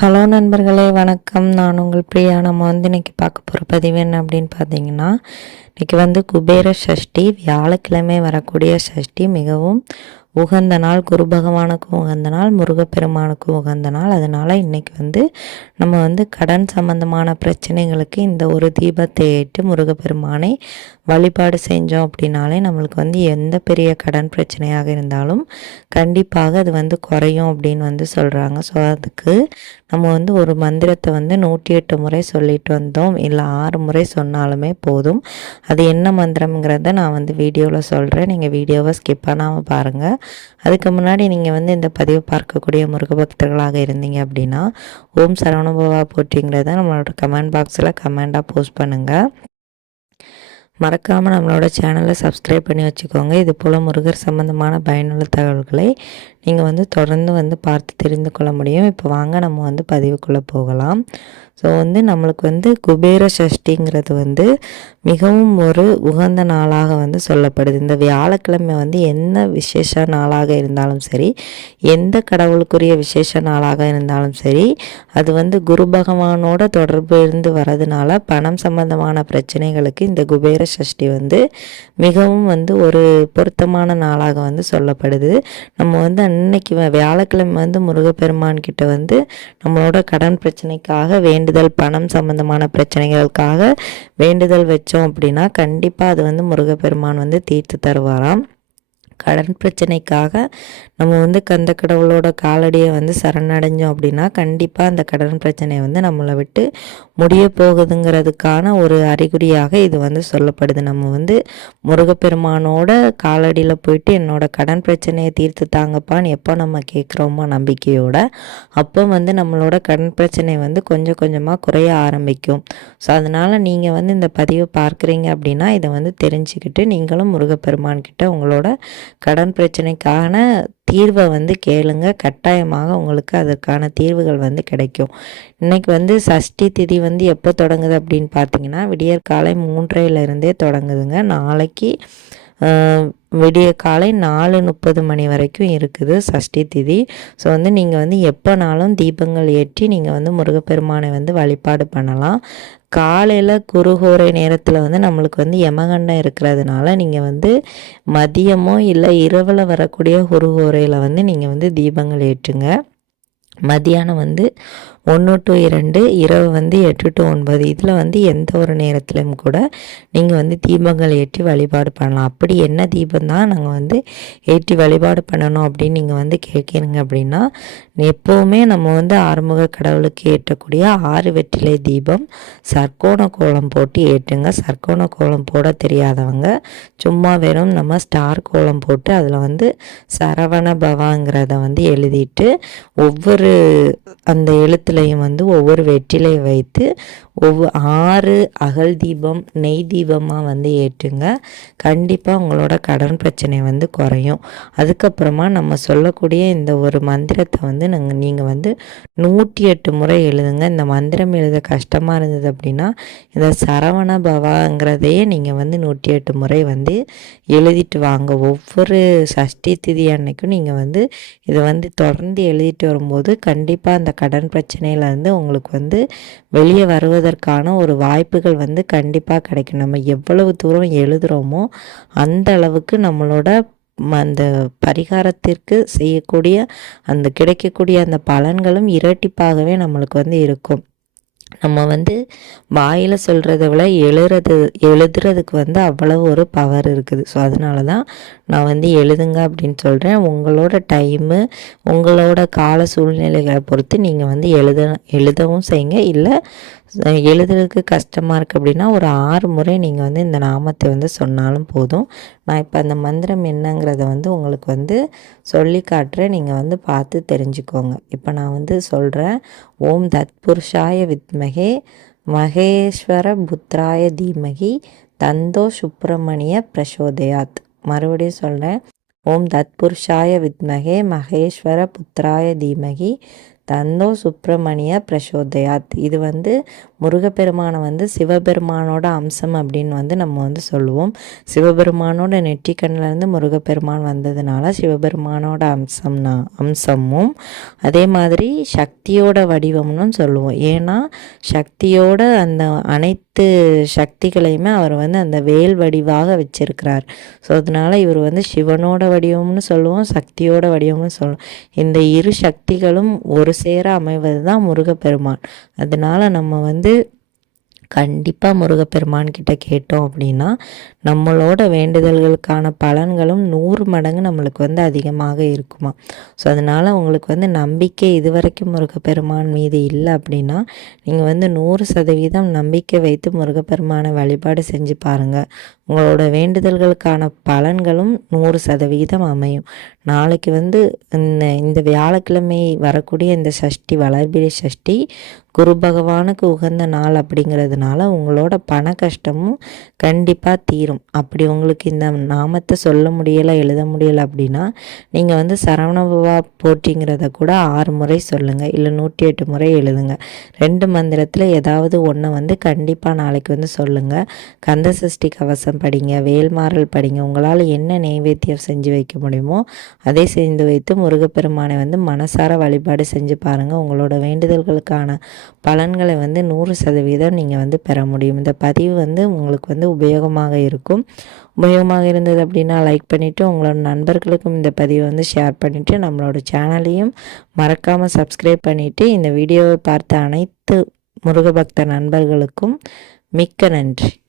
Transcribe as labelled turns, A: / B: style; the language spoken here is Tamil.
A: ஹலோ நண்பர்களே வணக்கம். நான் உங்கள் பிரியா. நம்ம வந்து இன்னைக்கு பார்க்க போகிற பதிவு என்ன அப்படின்னு பார்த்தீங்கன்னா இன்றைக்கி வந்து குபேர சஷ்டி வியாழக்கிழமை வரக்கூடிய சஷ்டி மிகவும் உகந்த நாள் குரு பகவானுக்கும் உகந்த நாள் முருகப்பெருமானுக்கும் உகந்த நாள். அதனால் இன்றைக்கி வந்து நம்ம வந்து கடன் சம்பந்தமான பிரச்சனைகளுக்கு இந்த ஒரு தீபத்தை ஏற்று முருகப்பெருமானை வழிபாடு செஞ்சோம் அப்படின்னாலே நம்மளுக்கு வந்து எந்த பெரிய கடன் பிரச்சனையாக இருந்தாலும் கண்டிப்பாக அது வந்து குறையும் அப்படின்னு வந்து சொல்கிறாங்க ஸோ அதுக்கு நம்ம வந்து ஒரு மந்திரத்தை வந்து நூற்றி எட்டு முறை சொல்லிட்டு வந்தோம். இல்லை ஆறு முறை சொன்னாலுமே போதும். அது என்ன மந்திரம்ங்கிறத நான் வந்து வீடியோவில் சொல்கிறேன் நீங்கள் வீடியோவை ஸ்கிப் பண்ணாமல் பாருங்கள் அதுக்கு முன்னாடி நீங்கள் வந்து இந்த பதிவை பார்க்கக்கூடிய முருக பக்தர்களாக இருந்தீங்க அப்படின்னா ஓம் சரவணபவா போட்டிங்கிறத நம்மளோட கமெண்ட் பாக்ஸில் கமெண்டாக போஸ்ட் பண்ணுங்கள் மறக்காமல் நம்மளோட சேனலை சப்ஸ்கிரைப் பண்ணி வச்சுக்கோங்க. இது போல் முருகர் சம்மந்தமான பயனுள்ள தகவல்களை நீங்கள் வந்து தொடர்ந்து வந்து பார்த்து தெரிந்து கொள்ள முடியும். இப்போ வாங்க நம்ம வந்து பதிவுக்குள்ளே போகலாம். ஸோ வந்து நம்மளுக்கு வந்து குபேர சஷ்டிங்கிறது வந்து மிகவும் ஒரு உகந்த நாளாக வந்து சொல்லப்படுது. இந்த வியாழக்கிழமை வந்து என்ன விசேஷ நாளாக இருந்தாலும் சரி எந்த கடவுளுக்குரிய விசேஷ நாளாக இருந்தாலும் சரி அது வந்து குரு பகவானோட தொடர்பு இருந்து வரதுனால பணம் சம்பந்தமான பிரச்சனைகளுக்கு இந்த குபேர சஷ்டி வந்து மிகவும் வந்து ஒரு பொருத்தமான நாளாக வந்து சொல்லப்படுது. நம்ம வந்து அன்னைக்கு வியாழக்கிழமை வந்து முருகப்பெருமான் கிட்ட வந்து நம்மளோட கடன் பிரச்சனைக்காக வேண்டும் வேண்டுதல் பணம் சம்பந்தமான பிரச்சனைகளுக்காக வேண்டுதல் வச்சோம் அப்படின்னா கண்டிப்பாக அது வந்து முருகப்பெருமான் வந்து தீர்த்து தருவாராம். கடன் பிரச்சனைக்காக நம்ம வந்து கந்த கடவுளோட காலடியை வந்து சரணடைஞ்சோம் அப்படின்னா கண்டிப்பாக அந்த கடன் பிரச்சனை வந்து நம்மளை விட்டு முடிய போகுதுங்கிறதுக்கான ஒரு அறிகுறியாக இது வந்து சொல்லப்படுது. நம்ம வந்து முருகப்பெருமானோட காலடியில் போயிட்டு என்னோட கடன் பிரச்சனையை தீர்த்து தாங்கப்பான்னு எப்போ நம்ம கேட்குறோமோ நம்பிக்கையோட அப்போ வந்து நம்மளோட கடன் பிரச்சனை வந்து கொஞ்சம் கொஞ்சமாக குறைய ஆரம்பிக்கும். ஸோ அதனால் நீங்கள் வந்து இந்த பதிவை பார்க்குறீங்க அப்படின்னா இதை வந்து தெரிஞ்சுக்கிட்டு நீங்களும் முருகப்பெருமான்கிட்ட உங்களோட கடன் பிரச்சனைக்கான தீர்வை வந்து கேளுங்க. கட்டாயமாக உங்களுக்கு அதற்கான தீர்வுகள் வந்து கிடைக்கும். இன்றைக்கி வந்து சஷ்டி திதி வந்து எப்போ தொடங்குது அப்படின்னு பார்த்தீங்கன்னா விடியற்காலை மூன்றையிலிருந்தே தொடங்குதுங்க. நாளைக்கு விடிய காலை நாலு முப்பது மணி வரைக்கும் இருக்குது சஷ்டி திதி. ஸோ வந்து நீங்கள் வந்து எப்போனாலும் தீபங்கள் ஏற்றி நீங்கள் வந்து முருகப்பெருமானை வந்து வழிபாடு பண்ணலாம். காலையில் குறுகோரை நேரத்தில் வந்து நம்மளுக்கு வந்து யமகண்டம் இருக்கிறதுனால நீங்கள் வந்து மதியமோ இல்லை இரவில் வரக்கூடிய குறுகோரையில் வந்து நீங்கள் வந்து தீபங்கள் ஏற்றுங்க. மதியானம் வந்து ஒன்று டு இரண்டு இரவு வந்து எட்டு டு ஒன்பது. இதில் வந்து எந்த ஒரு நேரத்திலும் கூட நீங்கள் வந்து தீபங்கள் ஏற்றி வழிபாடு பண்ணலாம். அப்படி என்ன தீபம் தான் நாங்கள் வந்து ஏற்றி வழிபாடு பண்ணணும் அப்படின்னு நீங்கள் வந்து கேட்குறீங்க அப்படின்னா எப்போவுமே நம்ம வந்து ஆறுமுக கடவுளுக்கு ஏற்றக்கூடிய ஆறு வெற்றிலை தீபம் சர்க்கோண கோலம் போட்டு ஏற்றுங்க. சர்க்கோண கோலம் போட தெரியாதவங்க சும்மா வெறும் நம்ம ஸ்டார் கோலம் போட்டு அதில் வந்து சரவண பவாங்கிறத வந்து எழுதிட்டு ஒவ்வொரு அந்த எழுத்து பக்கத்துலேயும் வந்து ஒவ்வொரு வெற்றிலை வைத்து ஒவ்வொரு ஆறு அகல் தீபம் நெய் தீபமாக வந்து ஏற்றுங்க. கண்டிப்பாக உங்களோட கடன் பிரச்சனை வந்து குறையும். அதுக்கப்புறமா நம்ம சொல்லக்கூடிய இந்த ஒரு மந்திரத்தை வந்து நாங்கள் நீங்கள் வந்து நூற்றி எட்டு முறை எழுதுங்க. இந்த மந்திரம் எழுத கஷ்டமாக இருந்தது அப்படின்னா இந்த சரவண பவாங்கிறதையே நீங்கள் வந்து நூற்றி எட்டு முறை வந்து எழுதிட்டு வாங்க. ஒவ்வொரு சஷ்டி திதி அன்னைக்கும் நீங்கள் வந்து இதை வந்து தொடர்ந்து எழுதிட்டு வரும்போது கண்டிப்பாக அந்த கடன் பிரச்சனை பிரச்சனையிலேருந்து உங்களுக்கு வந்து வெளியே வருவதற்கான ஒரு வாய்ப்புகள் வந்து கண்டிப்பாக கிடைக்கும். நம்ம எவ்வளவு தூரம் எழுதுகிறோமோ அந்த அளவுக்கு நம்மளோட அந்த பரிகாரத்திற்கு செய்யக்கூடிய அந்த கிடைக்கக்கூடிய அந்த பலன்களும் இரட்டிப்பாகவே நம்மளுக்கு வந்து இருக்கும். நம்ம வந்து வாயில் சொல்கிறத விட எழுறது எழுதுறதுக்கு வந்து அவ்வளவு ஒரு பவர் இருக்குது. ஸோ அதனால தான் நான் வந்து எழுதுங்க அப்படின்னு சொல்கிறேன் உங்களோட டைமு உங்களோட கால சூழ்நிலைகளை பொறுத்து நீங்கள் வந்து எழுத எழுதவும் செய்யுங்க. இல்லை எழுதுறதுக்கு கஷ்டமாக இருக்குது அப்படின்னா ஒரு ஆறு முறை நீங்கள் வந்து இந்த நாமத்தை வந்து சொன்னாலும் போதும். நான் இப்போ அந்த மந்திரம் என்னங்கிறத வந்து உங்களுக்கு வந்து சொல்லி காட்டுறேன். நீங்கள் வந்து பார்த்து தெரிஞ்சுக்கோங்க. இப்போ நான் வந்து சொல்கிறேன் ஓம் தத்புருஷாய வித்மகே மகேஸ்வர புத்ராய தீமகி தந்தோ சுப்பிரமணிய பிரசோதயாத். மறுபடியும் சொல்கிறேன் ஓம் தத்புருஷாய வித்மகே மகேஸ்வர புத்ராய தீமகி தந்தோ சுப்பிரமணிய பிரசோதயாத். இது வந்து முருகப்பெருமானை வந்து சிவபெருமானோட அம்சம் அப்படின்னு வந்து நம்ம வந்து சொல்லுவோம். சிவபெருமானோட நெற்றிக்கண்ணிலேருந்து முருகப்பெருமான் வந்ததுனால சிவபெருமானோட அம்சம்னா அம்சமும் அதே மாதிரி சக்தியோட வடிவம்னு சொல்லுவோம். ஏன்னா சக்தியோட அந்த அனைத்து சக்திகளையுமே அவர் வந்து அந்த வேல் வடிவாக வச்சிருக்கிறார். ஸோ அதனால் இவர் வந்து சிவனோட வடிவம்னு சொல்லுவோம் சக்தியோட வடிவம்னு சொல்லுவோம். இந்த இரு சக்திகளும் ஒரு சேர அமைவது தான் முருகப்பெருமான். அதனால் நம்ம வந்து கண்டிப்பாக முருகப்பெருமான் கிட்ட கேட்டோம் அப்படின்னா நம்மளோட வேண்டுதல்களுக்கான பலன்களும் நூறு மடங்கு நம்மளுக்கு வந்து அதிகமாக இருக்குமா. ஸோ அதனால் உங்களுக்கு வந்து நம்பிக்கை இதுவரைக்கும் முருகப்பெருமான் மீது இல்லை அப்படின்னா நீங்கள் வந்து நூறு சதவீதம் நம்பிக்கை வைத்து முருகப்பெருமானை வழிபாடு செஞ்சு பாருங்கள் உங்களோட வேண்டுதல்களுக்கான பலன்களும் நூறு சதவீதம் அமையும். நாளைக்கு வந்து இந்த இந்த வியாழக்கிழமை வரக்கூடிய இந்த சஷ்டி வளர்பிறை சஷ்டி குரு பகவானுக்கு உகந்த நாள் அப்படிங்கிறதுனால உங்களோட பண கஷ்டமும் கண்டிப்பாக தீரும். அப்படி உங்களுக்கு இந்த நாமத்தை சொல்ல முடியலை எழுத முடியலை அப்படின்னா நீங்கள் வந்து சரவணபவா போற்றிங்கிறத கூட ஆறு முறை சொல்லுங்கள் இல்லை நூற்றி எட்டு முறை எழுதுங்க. ரெண்டு மந்திரத்தில் ஏதாவது ஒன்று வந்து கண்டிப்பாக நாளைக்கு வந்து சொல்லுங்கள் கந்த சஷ்டி கவசம் படிங்க வேல்மாறல் படிங்க. உங்களால் என்ன நெய்வேத்தியம் செஞ்சு வைக்க முடியுமோ அதை செஞ்சு வைத்து முருகப்பெருமானை வந்து மனசார வழிபாடு செஞ்சு பாருங்கள் உங்களோட வேண்டுதல்களுக்கான பலன்களை வந்து நூறு சதவீதம் நீங்கள் வந்து பெற முடியும். இந்த பதிவு வந்து உங்களுக்கு வந்து உபயோகமாக இருக்கும். உபயோகமாக இருந்தது அப்படின்னா லைக் பண்ணிவிட்டு உங்களோட நண்பர்களுக்கும் இந்த பதிவை வந்து ஷேர் பண்ணிவிட்டு நம்மளோட சேனலையும் மறக்காமல் சப்ஸ்கிரைப் பண்ணிவிட்டு இந்த வீடியோவை பார்த்த அனைத்து முருகபக்த நண்பர்களுக்கும் மிக்க நன்றி.